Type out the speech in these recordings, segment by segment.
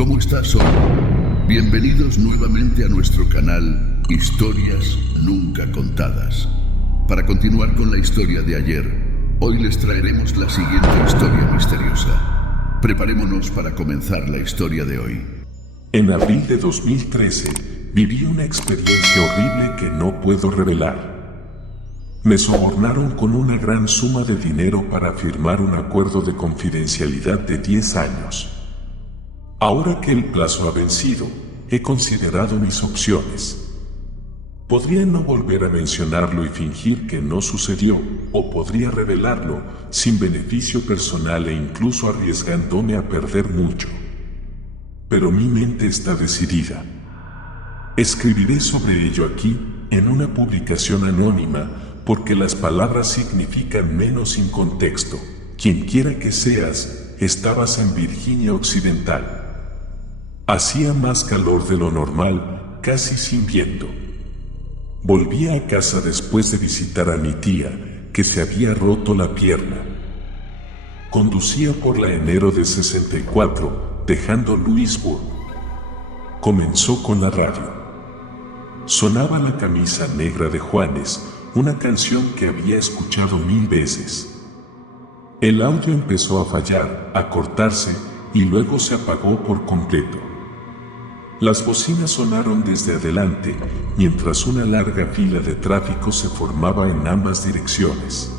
¿Cómo estás hoy? Bienvenidos nuevamente a nuestro canal Historias Nunca Contadas. Para continuar con la historia de ayer, hoy les traeremos la siguiente historia misteriosa. Preparémonos para comenzar la historia de hoy. En abril de 2013, viví una experiencia horrible que no puedo revelar. Me sobornaron con una gran suma de dinero para firmar un acuerdo de confidencialidad de 10 años. Ahora que el plazo ha vencido, he considerado mis opciones. Podría no volver a mencionarlo y fingir que no sucedió, o podría revelarlo sin beneficio personal e incluso arriesgándome a perder mucho. Pero mi mente está decidida. Escribiré sobre ello aquí, en una publicación anónima, porque las palabras significan menos sin contexto. Quien quiera que seas, estabas en Virginia Occidental. Hacía más calor de lo normal, casi sin viento. Volví a casa después de visitar a mi tía, que se había roto la pierna. Conducía por la enero de 64, dejando Louisburg. Comenzó con la radio. Sonaba La camisa negra de Juanes, una canción que había escuchado 1000 veces. El audio empezó a fallar, a cortarse, y luego se apagó por completo. Las bocinas sonaron desde adelante, mientras una larga fila de tráfico se formaba en ambas direcciones.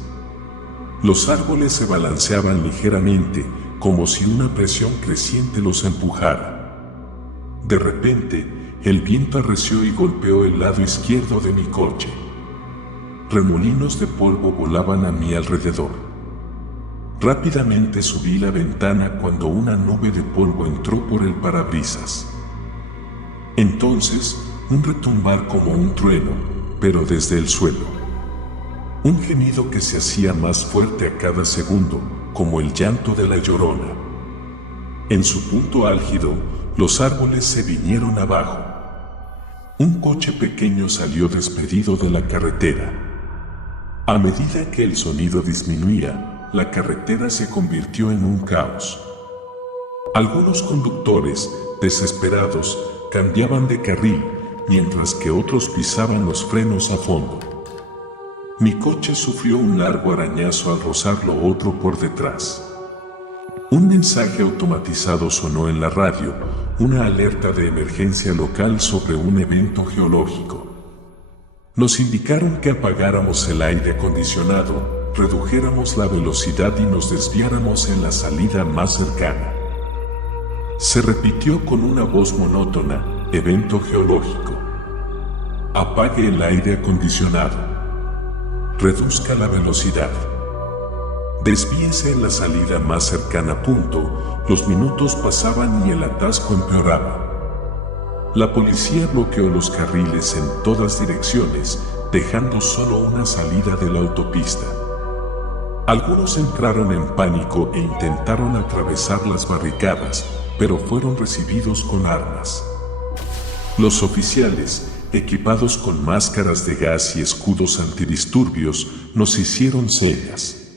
Los árboles se balanceaban ligeramente, como si una presión creciente los empujara. De repente, el viento arreció y golpeó el lado izquierdo de mi coche. Remolinos de polvo volaban a mi alrededor. Rápidamente subí la ventana cuando una nube de polvo entró por el parabrisas. Entonces, un retumbar como un trueno, pero desde el suelo. Un gemido que se hacía más fuerte a cada segundo, como el llanto de la Llorona. En su punto álgido, los árboles se vinieron abajo. Un coche pequeño salió despedido de la carretera. A medida que el sonido disminuía, la carretera se convirtió en un caos. Algunos conductores, desesperados, cambiaban de carril, mientras que otros pisaban los frenos a fondo. Mi coche sufrió un largo arañazo al rozarlo otro por detrás. Un mensaje automatizado sonó en la radio, una alerta de emergencia local sobre un evento geológico. Nos indicaron que apagáramos el aire acondicionado, redujéramos la velocidad y nos desviáramos en la salida más cercana. Se repitió con una voz monótona: evento geológico. Apague el aire acondicionado. Reduzca la velocidad. Desvíese en la salida más cercana. Los minutos pasaban y el atasco empeoraba. La policía bloqueó los carriles en todas direcciones, dejando solo una salida de la autopista. Algunos entraron en pánico e intentaron atravesar las barricadas, pero fueron recibidos con armas. Los oficiales, equipados con máscaras de gas y escudos antidisturbios, nos hicieron señas.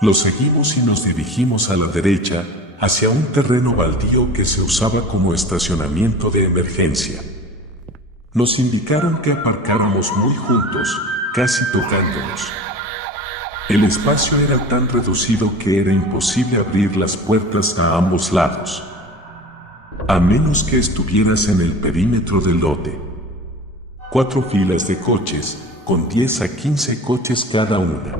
Los seguimos y nos dirigimos a la derecha, hacia un terreno baldío que se usaba como estacionamiento de emergencia. Nos indicaron que aparcáramos muy juntos, casi tocándonos. El espacio era tan reducido que era imposible abrir las puertas a ambos lados, a menos que estuvieras en el perímetro del lote. 4 filas de coches, con 10 a 15 coches cada una.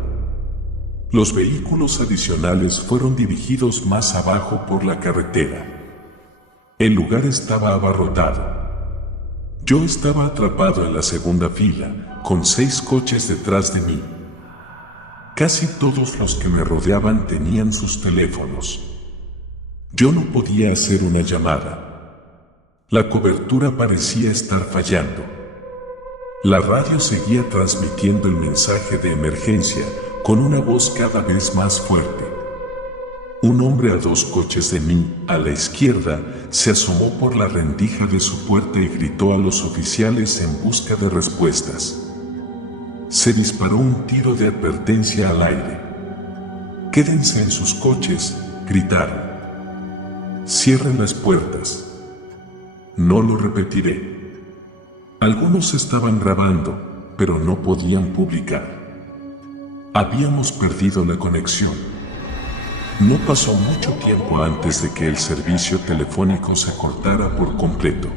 Los vehículos adicionales fueron dirigidos más abajo por la carretera. El lugar estaba abarrotado. Yo estaba atrapado en la segunda fila, con 6 coches detrás de mí. Casi todos los que me rodeaban tenían sus teléfonos. Yo no podía hacer una llamada. La cobertura parecía estar fallando. La radio seguía transmitiendo el mensaje de emergencia, con una voz cada vez más fuerte. Un hombre a 2 coches de mí, a la izquierda, se asomó por la rendija de su puerta y gritó a los oficiales en busca de respuestas. Se disparó un tiro de advertencia al aire. «Quédense en sus coches», gritaron. cierren las puertas. No lo repetiré. Algunos estaban grabando, pero no podían publicar. Habíamos perdido la conexión. No pasó mucho tiempo antes de que el servicio telefónico se cortara por completo.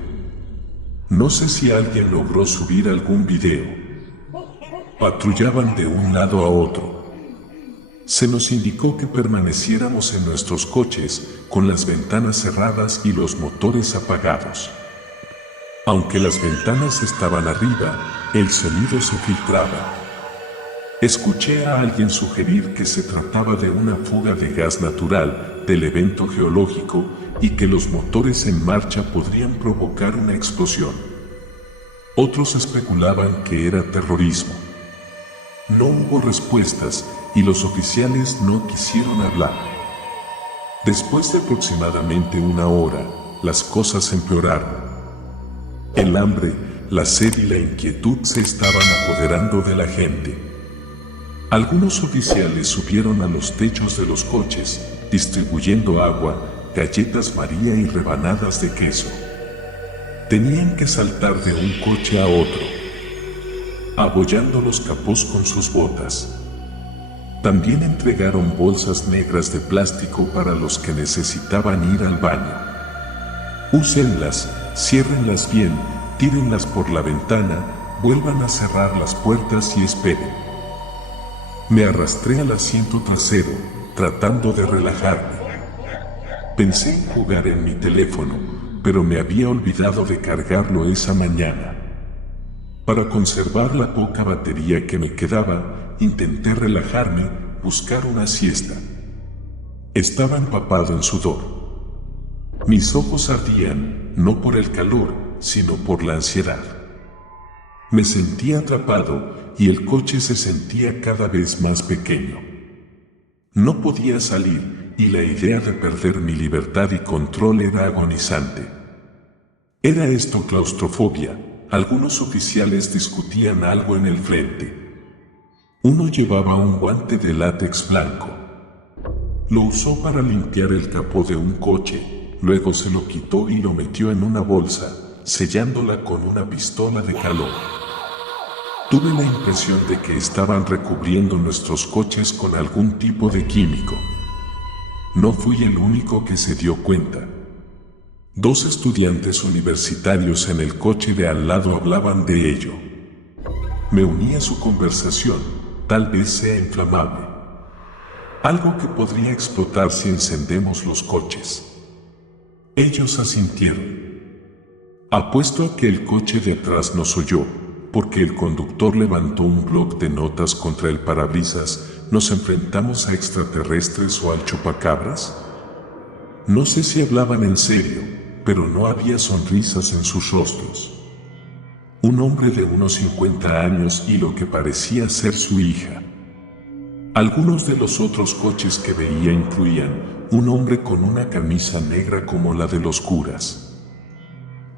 No sé si alguien logró subir algún video. Patrullaban de un lado a otro. Se nos indicó que permaneciéramos en nuestros coches con las ventanas cerradas y los motores apagados. Aunque las ventanas estaban arriba, el sonido se filtraba. Escuché a alguien sugerir que se trataba de una fuga de gas natural del evento geológico y que los motores en marcha podrían provocar una explosión. Otros especulaban que era terrorismo. No hubo respuestas y los oficiales no quisieron hablar. Después de aproximadamente una hora, las cosas empeoraron. El hambre, la sed y la inquietud se estaban apoderando de la gente. Algunos oficiales subieron a los techos de los coches, distribuyendo agua, galletas María y rebanadas de queso. Tenían que saltar de un coche a otro, abollando los capós con sus botas. También entregaron bolsas negras de plástico para los que necesitaban ir al baño. Úsenlas, ciérrenlas bien, tírenlas por la ventana, vuelvan a cerrar las puertas y esperen. Me arrastré al asiento trasero, tratando de relajarme. Pensé en jugar en mi teléfono, pero me había olvidado de cargarlo esa mañana. Para conservar la poca batería que me quedaba, intenté relajarme, buscar una siesta. Estaba empapado en sudor. Mis ojos ardían, no por el calor, sino por la ansiedad. Me sentía atrapado y el coche se sentía cada vez más pequeño. No podía salir y la idea de perder mi libertad y control era agonizante. ¿Era esto claustrofobia? Algunos oficiales discutían algo en el frente. Uno llevaba un guante de látex blanco. Lo usó para limpiar el capó de un coche, luego se lo quitó y lo metió en una bolsa, sellándola con una pistola de calor. Tuve la impresión de que estaban recubriendo nuestros coches con algún tipo de químico. No fui el único que se dio cuenta. 2 estudiantes universitarios en el coche de al lado hablaban de ello. Me uní a su conversación, tal vez sea inflamable. Algo que podría explotar si encendemos los coches. Ellos asintieron. Apuesto a que el coche de atrás nos oyó, porque el conductor levantó un bloc de notas contra el parabrisas. ¿Nos enfrentamos a extraterrestres o al chupacabras? No sé si hablaban en serio, pero no había sonrisas en sus rostros. Un hombre de unos 50 años y lo que parecía ser su hija. Algunos de los otros coches que veía incluían un hombre con una camisa negra como la de los curas,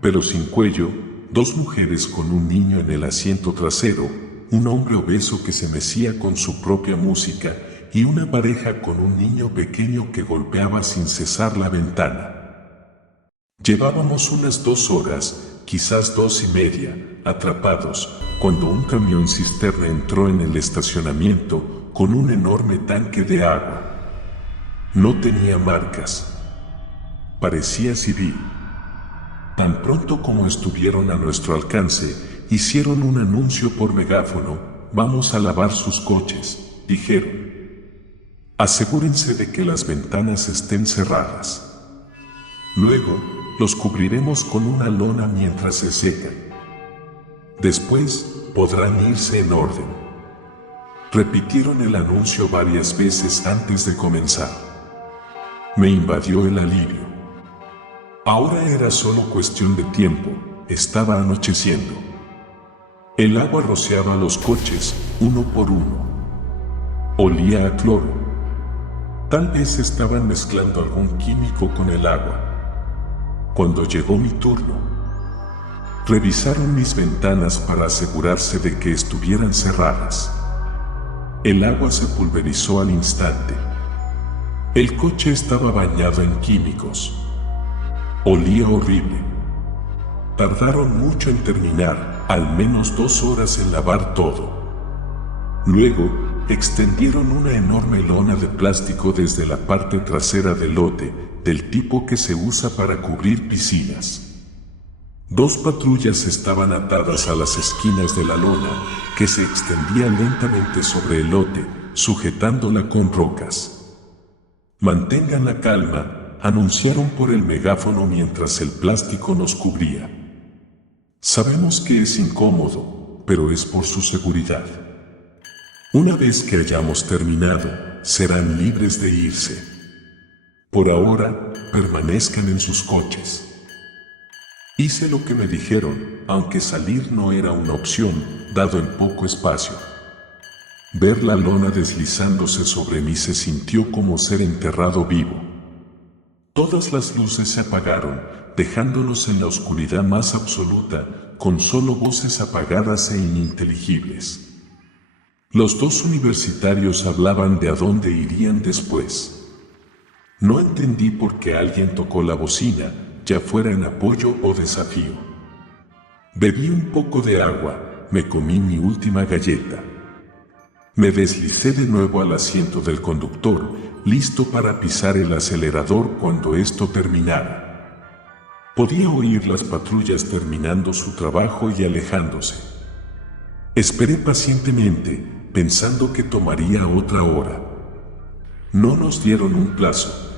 pero sin cuello, 2 mujeres con un niño en el asiento trasero, un hombre obeso que se mecía con su propia música y una pareja con un niño pequeño que golpeaba sin cesar la ventana. Llevábamos unas 2 horas, quizás 2:30, atrapados, cuando un camión cisterna entró en el estacionamiento con un enorme tanque de agua. No tenía marcas. Parecía civil. Tan pronto como estuvieron a nuestro alcance, hicieron un anuncio por megáfono: «Vamos a lavar sus coches», dijeron. «Asegúrense de que las ventanas estén cerradas. Luego, los cubriremos con una lona mientras se secan. Después, podrán irse en orden». Repitieron el anuncio varias veces antes de comenzar. Me invadió el alivio. Ahora era solo cuestión de tiempo, estaba anocheciendo. El agua rociaba los coches, uno por uno. Olía a cloro. Tal vez estaban mezclando algún químico con el agua. Cuando llegó mi turno, revisaron mis ventanas para asegurarse de que estuvieran cerradas. El agua se pulverizó al instante. El coche estaba bañado en químicos. Olía horrible. Tardaron mucho en terminar, al menos 2 horas en lavar todo. Luego, extendieron una enorme lona de plástico desde la parte trasera del lote, del tipo que se usa para cubrir piscinas. 2 patrullas estaban atadas a las esquinas de la lona, que se extendía lentamente sobre el lote, sujetándola con rocas. Mantengan la calma, anunciaron por el megáfono mientras el plástico nos cubría. Sabemos que es incómodo, pero es por su seguridad. Una vez que hayamos terminado, serán libres de irse. Por ahora, permanezcan en sus coches. Hice lo que me dijeron, aunque salir no era una opción, dado el poco espacio. Ver la lona deslizándose sobre mí se sintió como ser enterrado vivo. Todas las luces se apagaron, dejándonos en la oscuridad más absoluta, con solo voces apagadas e ininteligibles. Los 2 universitarios hablaban de a dónde irían después. No entendí por qué alguien tocó la bocina, ya fuera en apoyo o desafío. Bebí un poco de agua, me comí mi última galleta. Me deslicé de nuevo al asiento del conductor, listo para pisar el acelerador cuando esto terminara. Podía oír las patrullas terminando su trabajo y alejándose. Esperé pacientemente, pensando que tomaría otra hora. No nos dieron un plazo,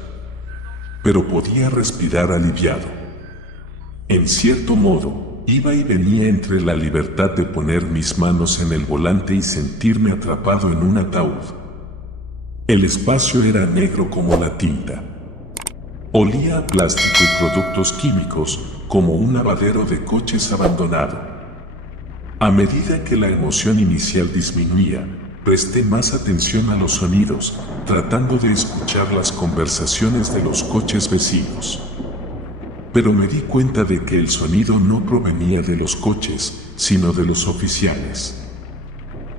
pero podía respirar aliviado. En cierto modo, iba y venía entre la libertad de poner mis manos en el volante y sentirme atrapado en un ataúd. El espacio era negro como la tinta. Olía a plástico y productos químicos, como un lavadero de coches abandonado. A medida que la emoción inicial disminuía, presté más atención a los sonidos, tratando de escuchar las conversaciones de los coches vecinos. Pero me di cuenta de que el sonido no provenía de los coches, sino de los oficiales.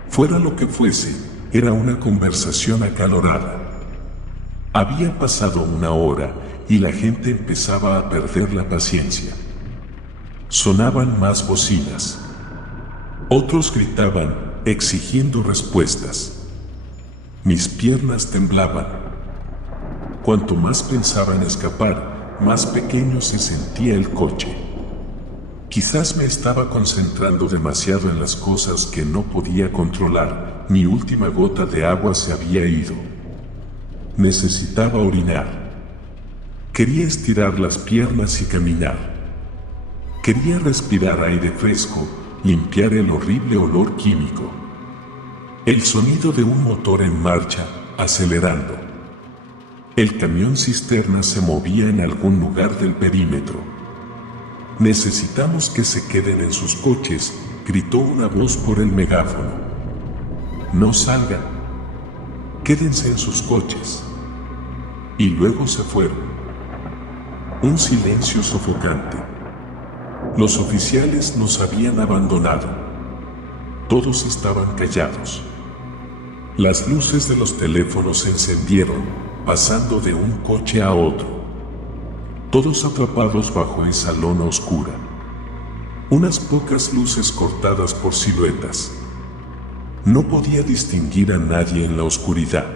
Fuera lo que fuese, era una conversación acalorada. Había pasado 1 hora y la gente empezaba a perder la paciencia. Sonaban más bocinas. Otros gritaban, exigiendo respuestas. Mis piernas temblaban. Cuanto más pensaba en escapar, más pequeño se sentía el coche. Quizás me estaba concentrando demasiado en las cosas que no podía controlar. Mi última gota de agua se había ido. Necesitaba orinar. Quería estirar las piernas y caminar. Quería respirar aire fresco, limpiar el horrible olor químico. El sonido de un motor en marcha, acelerando. El camión cisterna se movía en algún lugar del perímetro. Necesitamos que se queden en sus coches, gritó una voz por el megáfono. No salgan. Quédense en sus coches. Y luego se fueron. Un silencio sofocante. Los oficiales nos habían abandonado. Todos estaban callados. Las luces de los teléfonos se encendieron, pasando de un coche a otro. Todos atrapados bajo esa lona oscura. Unas pocas luces cortadas por siluetas. No podía distinguir a nadie en la oscuridad.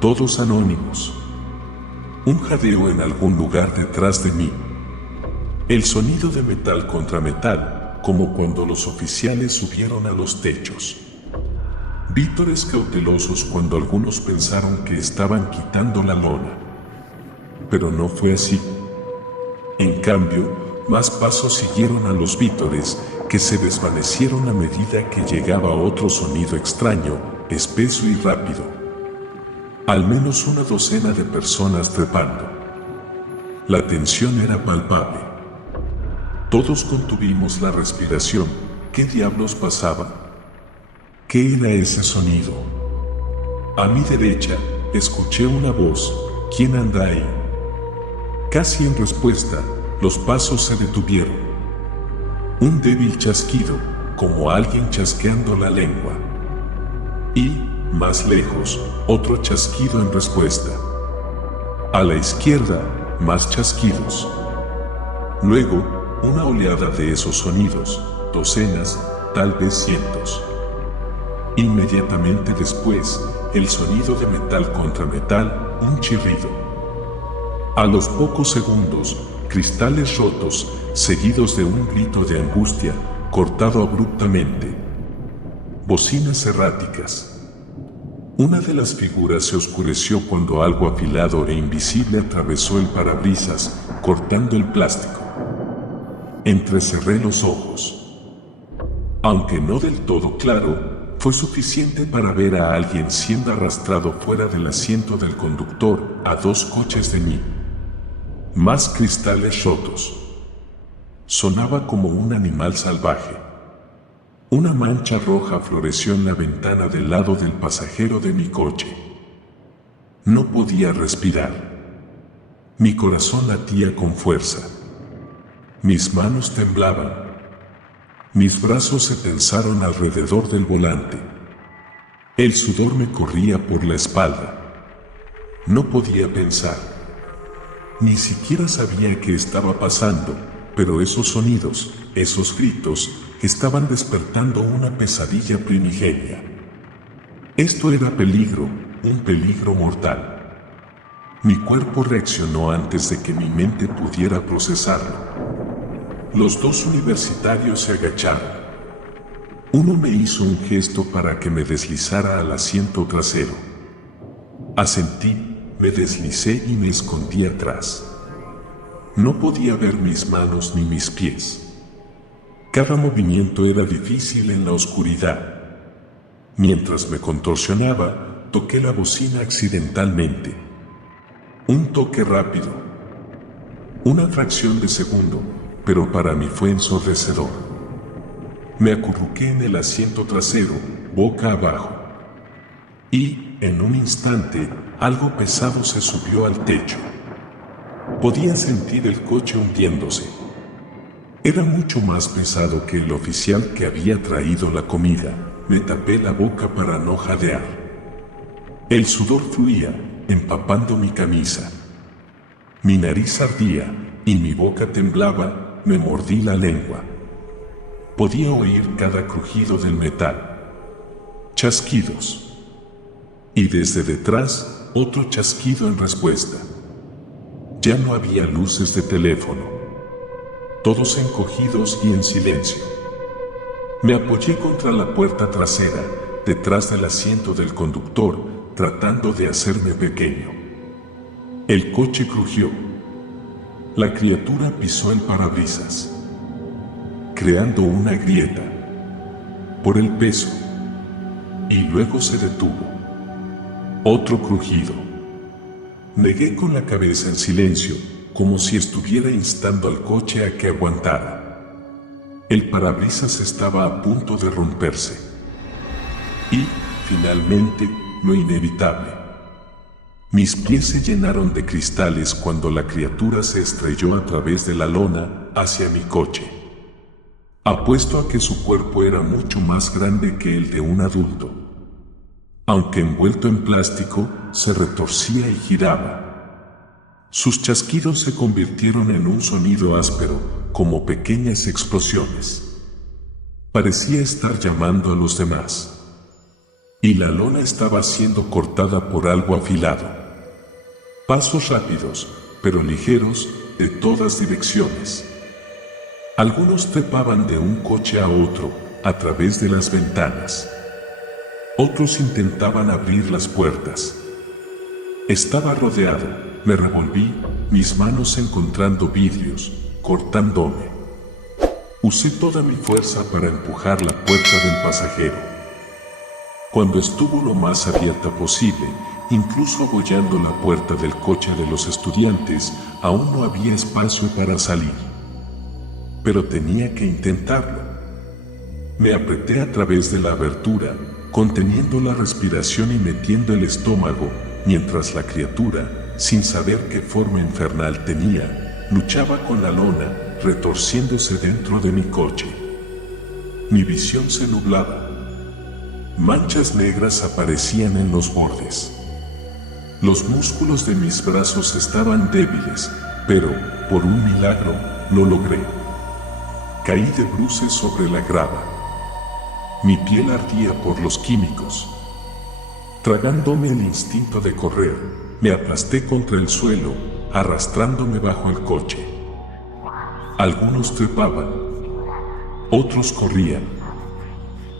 Todos anónimos. Un jadeo en algún lugar detrás de mí. El sonido de metal contra metal, como cuando los oficiales subieron a los techos. Vítores cautelosos cuando algunos pensaron que estaban quitando la lona. Pero no fue así. En cambio, más pasos siguieron a los vítores, que se desvanecieron a medida que llegaba otro sonido extraño, espeso y rápido. Al menos 1 docena de personas trepando. La tensión era palpable. Todos contuvimos la respiración. ¿Qué diablos pasaba? ¿Qué era ese sonido? A mi derecha, escuché una voz. ¿Quién anda ahí? Casi en respuesta, los pasos se detuvieron. Un débil chasquido, como alguien chasqueando la lengua. Y, más lejos, otro chasquido en respuesta. A la izquierda, más chasquidos. Luego, una oleada de esos sonidos, docenas, tal vez cientos. Inmediatamente después, el sonido de metal contra metal, un chirrido. A los pocos segundos, cristales rotos, seguidos de un grito de angustia, cortado abruptamente. Bocinas erráticas. Una de las figuras se oscureció cuando algo afilado e invisible atravesó el parabrisas, cortando el plástico. Entrecerré los ojos. Aunque no del todo claro, fue suficiente para ver a alguien siendo arrastrado fuera del asiento del conductor, a 2 coches de mí. Más cristales rotos. Sonaba como un animal salvaje. Una mancha roja floreció en la ventana del lado del pasajero de mi coche. No podía respirar. Mi corazón latía con fuerza. Mis manos temblaban. Mis brazos se tensaron alrededor del volante. El sudor me corría por la espalda. No podía pensar. Ni siquiera sabía qué estaba pasando, pero esos sonidos, esos gritos, estaban despertando una pesadilla primigenia. Esto era peligro, un peligro mortal. Mi cuerpo reaccionó antes de que mi mente pudiera procesarlo. Los 2 universitarios se agacharon. Uno me hizo un gesto para que me deslizara al asiento trasero. Asentí, me deslicé y me escondí atrás. No podía ver mis manos ni mis pies. Cada movimiento era difícil en la oscuridad. Mientras me contorsionaba, toqué la bocina accidentalmente. Un toque rápido. Una fracción de segundo, pero para mí fue ensordecedor. Me acurruqué en el asiento trasero, boca abajo. Y, en un instante, algo pesado se subió al techo. Podía sentir el coche hundiéndose. Era mucho más pesado que el oficial que había traído la comida. Me tapé la boca para no jadear. El sudor fluía, empapando mi camisa. Mi nariz ardía y mi boca temblaba. Me mordí la lengua. Podía oír cada crujido del metal. Chasquidos. Y desde detrás, otro chasquido en respuesta. Ya no había luces de teléfono. Todos encogidos y en silencio. Me apoyé contra la puerta trasera, detrás del asiento del conductor, tratando de hacerme pequeño. El coche crujió. La criatura pisó el parabrisas, creando una grieta, por el peso, y luego se detuvo. Otro crujido. Negué con la cabeza en silencio, como si estuviera instando al coche a que aguantara. El parabrisas estaba a punto de romperse. Y, finalmente, lo inevitable. Mis pies se llenaron de cristales cuando la criatura se estrelló a través de la lona hacia mi coche. Apuesto a que su cuerpo era mucho más grande que el de un adulto. Aunque envuelto en plástico, se retorcía y giraba. Sus chasquidos se convirtieron en un sonido áspero, como pequeñas explosiones. Parecía estar llamando a los demás. Y la lona estaba siendo cortada por algo afilado. Pasos rápidos, pero ligeros, de todas direcciones. Algunos trepaban de un coche a otro, a través de las ventanas. Otros intentaban abrir las puertas. Estaba rodeado, me revolví, mis manos encontrando vidrios, cortándome. Usé toda mi fuerza para empujar la puerta del pasajero. Cuando estuvo lo más abierta posible, incluso abollando la puerta del coche de los estudiantes, aún no había espacio para salir. Pero tenía que intentarlo. Me apreté a través de la abertura, conteniendo la respiración y metiendo el estómago, mientras la criatura, sin saber qué forma infernal tenía, luchaba con la lona, retorciéndose dentro de mi coche. Mi visión se nublaba. Manchas negras aparecían en los bordes. Los músculos de mis brazos estaban débiles, pero, por un milagro, lo logré. Caí de bruces sobre la grava. Mi piel ardía por los químicos. Tragándome el instinto de correr, me aplasté contra el suelo, arrastrándome bajo el coche. Algunos trepaban, otros corrían.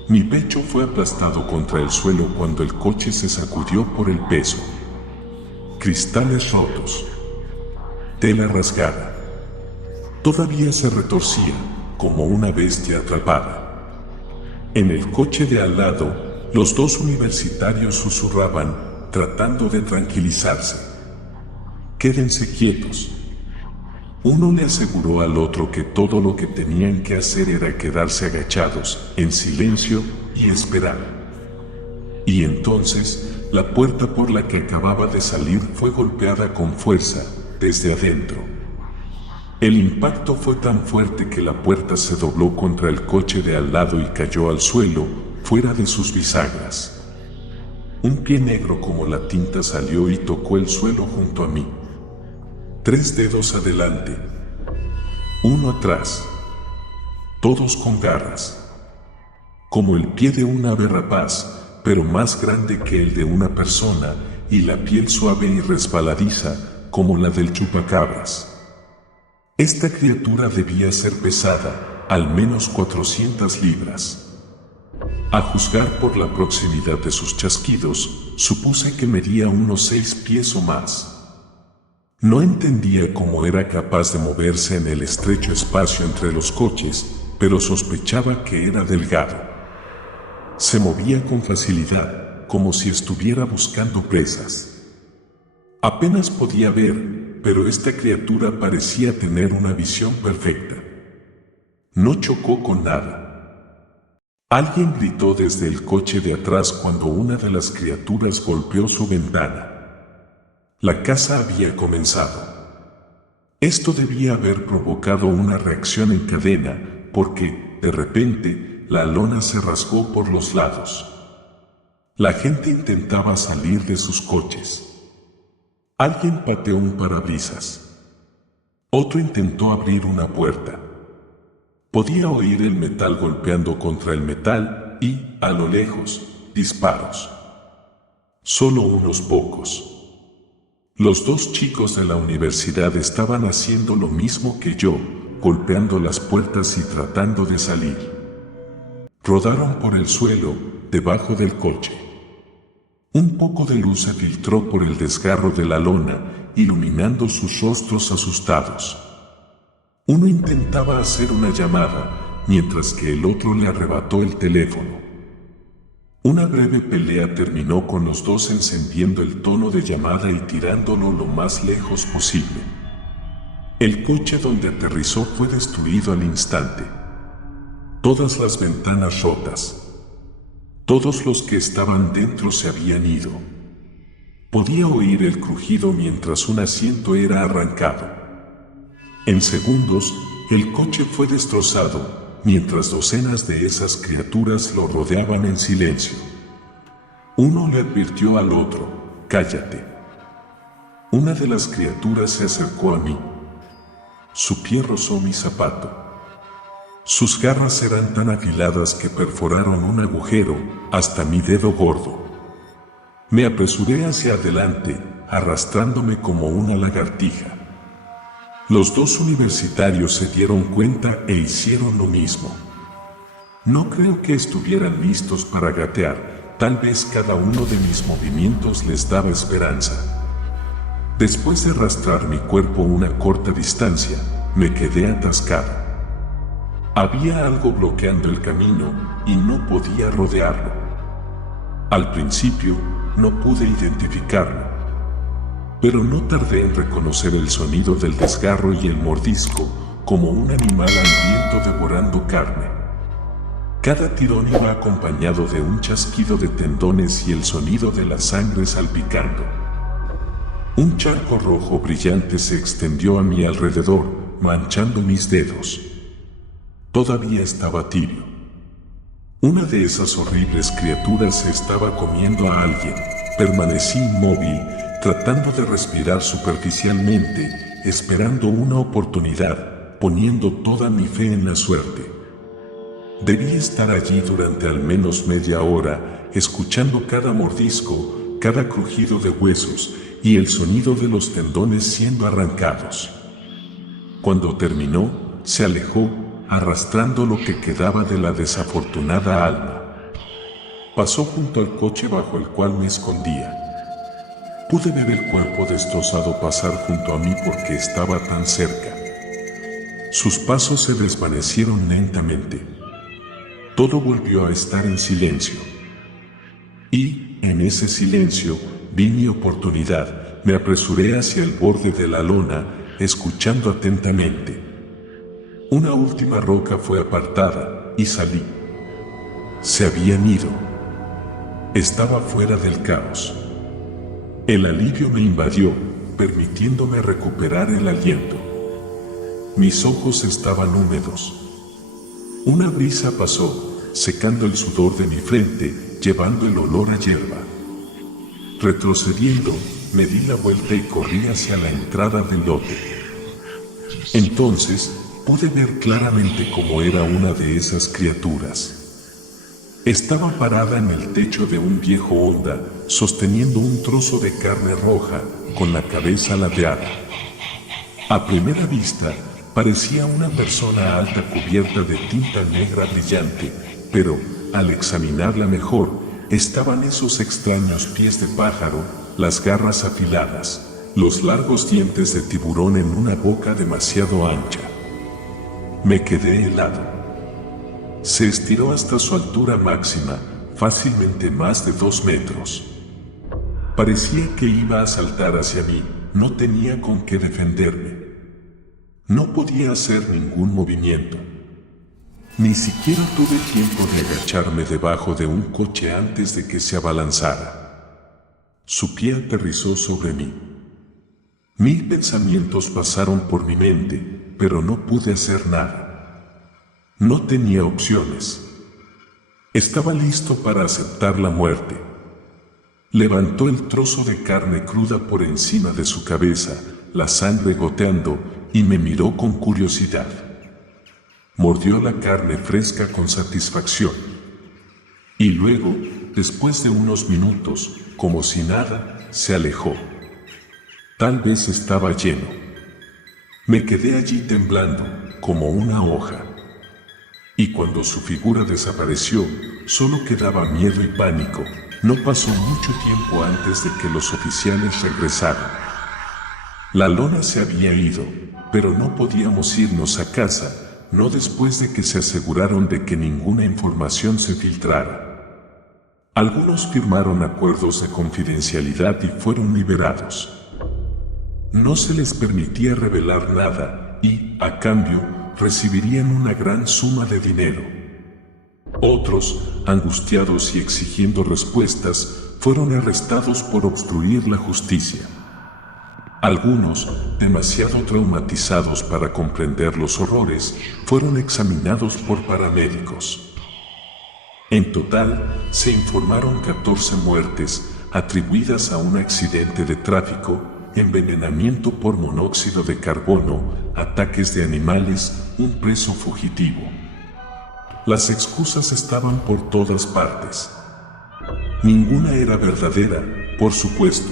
Mi pecho fue aplastado contra el suelo cuando el coche se sacudió por el peso. Cristales rotos. Tela rasgada. Todavía se retorcía, como una bestia atrapada. En el coche de al lado, los dos universitarios susurraban, tratando de tranquilizarse. «Quédense quietos». Uno le aseguró al otro que todo lo que tenían que hacer era quedarse agachados, en silencio, y esperar. Y entonces, la puerta por la que acababa de salir fue golpeada con fuerza, desde adentro. El impacto fue tan fuerte que la puerta se dobló contra el coche de al lado y cayó al suelo, fuera de sus bisagras. Un pie negro como la tinta salió y tocó el suelo junto a mí. 3 dedos adelante, 1 atrás, todos con garras, como el pie de un ave rapaz, pero más grande que el de una persona, y la piel suave y resbaladiza, como la del chupacabras. Esta criatura debía ser pesada, al menos 400 libras. A juzgar por la proximidad de sus chasquidos, supuse que medía unos 6 pies o más. No entendía cómo era capaz de moverse en el estrecho espacio entre los coches, pero sospechaba que era delgado. Se movía con facilidad, como si estuviera buscando presas. Apenas podía ver, pero esta criatura parecía tener una visión perfecta. No chocó con nada. Alguien gritó desde el coche de atrás cuando una de las criaturas golpeó su ventana. La caza había comenzado. Esto debía haber provocado una reacción en cadena, porque, de repente, la lona se rasgó por los lados. La gente intentaba salir de sus coches. Alguien pateó un parabrisas. Otro intentó abrir una puerta. Podía oír el metal golpeando contra el metal y, a lo lejos, disparos. Solo unos pocos. Los 2 chicos de la universidad estaban haciendo lo mismo que yo, golpeando las puertas y tratando de salir. Rodaron por el suelo, debajo del coche. Un poco de luz se filtró por el desgarro de la lona, iluminando sus rostros asustados. Uno intentaba hacer una llamada, mientras que el otro le arrebató el teléfono. Una breve pelea terminó con los dos encendiendo el tono de llamada y tirándolo lo más lejos posible. El coche donde aterrizó fue destruido al instante. Todas las ventanas rotas. Todos los que estaban dentro se habían ido. Podía oír el crujido mientras un asiento era arrancado. En segundos, el coche fue destrozado, mientras docenas de esas criaturas lo rodeaban en silencio. Uno le advirtió al otro, «Cállate». Una de las criaturas se acercó a mí. Su pie rozó mi zapato. Sus garras eran tan afiladas que perforaron un agujero hasta mi dedo gordo. Me apresuré hacia adelante, arrastrándome como una lagartija. Los 2 universitarios se dieron cuenta e hicieron lo mismo. No creo que estuvieran listos para gatear, tal vez cada uno de mis movimientos les daba esperanza. Después de arrastrar mi cuerpo una corta distancia, me quedé atascado. Había algo bloqueando el camino y no podía rodearlo. Al principio, no pude identificarlo. Pero no tardé en reconocer el sonido del desgarro y el mordisco, como un animal hambriento devorando carne. Cada tirón iba acompañado de un chasquido de tendones y el sonido de la sangre salpicando. Un charco rojo brillante se extendió a mi alrededor, manchando mis dedos. Todavía estaba tibio. Una de esas horribles criaturas se estaba comiendo a alguien. Permanecí inmóvil, tratando de respirar superficialmente, esperando una oportunidad, poniendo toda mi fe en la suerte. Debí estar allí durante al menos media hora, escuchando cada mordisco, cada crujido de huesos y el sonido de los tendones siendo arrancados. Cuando terminó, se alejó, arrastrando lo que quedaba de la desafortunada alma. Pasó junto al coche bajo el cual me escondía. Pude ver el cuerpo destrozado pasar junto a mí porque estaba tan cerca. Sus pasos se desvanecieron lentamente. Todo volvió a estar en silencio. Y, en ese silencio, vi mi oportunidad. Me apresuré hacia el borde de la lona, escuchando atentamente. Una última roca fue apartada, y salí. Se habían ido. Estaba fuera del caos. El alivio me invadió, permitiéndome recuperar el aliento. Mis ojos estaban húmedos. Una brisa pasó, secando el sudor de mi frente, llevando el olor a hierba. Retrocediendo, me di la vuelta y corrí hacia la entrada del lote. Entonces, pude ver claramente cómo era una de esas criaturas. Estaba parada en el techo de un viejo Honda, sosteniendo un trozo de carne roja, con la cabeza ladeada. A primera vista, parecía una persona alta cubierta de tinta negra brillante, pero, al examinarla mejor, estaban esos extraños pies de pájaro, las garras afiladas, los largos dientes de tiburón en una boca demasiado ancha. Me quedé helado. Se estiró hasta su altura máxima, fácilmente más de 2 metros. Parecía que iba a saltar hacia mí, no tenía con qué defenderme. No podía hacer ningún movimiento. Ni siquiera tuve tiempo de agacharme debajo de un coche antes de que se abalanzara. Su pie aterrizó sobre mí. 1000 pensamientos pasaron por mi mente, pero no pude hacer nada. No tenía opciones. Estaba listo para aceptar la muerte. Levantó el trozo de carne cruda por encima de su cabeza, la sangre goteando, y me miró con curiosidad. Mordió la carne fresca con satisfacción. Y luego, después de unos minutos, como si nada, se alejó. Tal vez estaba lleno. Me quedé allí temblando, como una hoja. Y cuando su figura desapareció, solo quedaba miedo y pánico. No pasó mucho tiempo antes de que los oficiales regresaran. La lona se había ido, pero no podíamos irnos a casa, no después de que se aseguraron de que ninguna información se filtrara. Algunos firmaron acuerdos de confidencialidad y fueron liberados. No se les permitía revelar nada y, a cambio, recibirían una gran suma de dinero. Otros, angustiados y exigiendo respuestas, fueron arrestados por obstruir la justicia. Algunos, demasiado traumatizados para comprender los horrores, fueron examinados por paramédicos. En total, se informaron 14 muertes atribuidas a un accidente de tráfico, envenenamiento por monóxido de carbono, ataques de animales, un preso fugitivo. Las excusas estaban por todas partes. Ninguna era verdadera, por supuesto.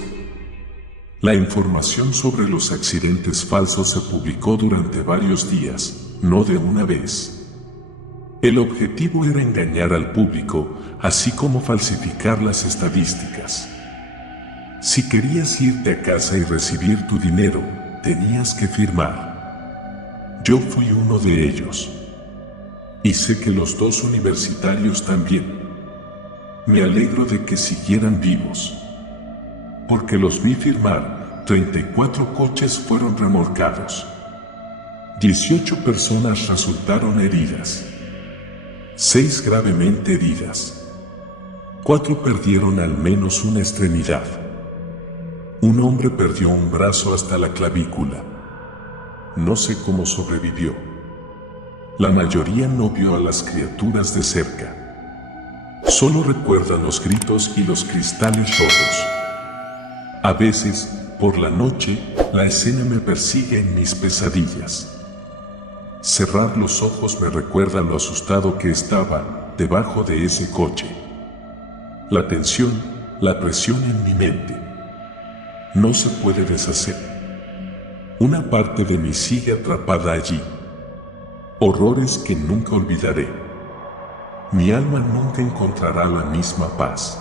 La información sobre los accidentes falsos se publicó durante varios días, no de una vez. El objetivo era engañar al público, así como falsificar las estadísticas. Si querías irte a casa y recibir tu dinero, tenías que firmar. Yo fui uno de ellos. Y sé que los 2 universitarios también. Me alegro de que siguieran vivos. Porque los vi firmar, 34 coches fueron remolcados. 18 personas resultaron heridas. 6 gravemente heridas. 4 perdieron al menos una extremidad. Un hombre perdió un brazo hasta la clavícula. No sé cómo sobrevivió. La mayoría no vio a las criaturas de cerca. Solo recuerdan los gritos y los cristales rotos. A veces, por la noche, la escena me persigue en mis pesadillas. Cerrar los ojos me recuerda lo asustado que estaba debajo de ese coche. La tensión, la presión en mi mente. No se puede deshacer. Una parte de mí sigue atrapada allí. Horrores que nunca olvidaré. Mi alma nunca encontrará la misma paz.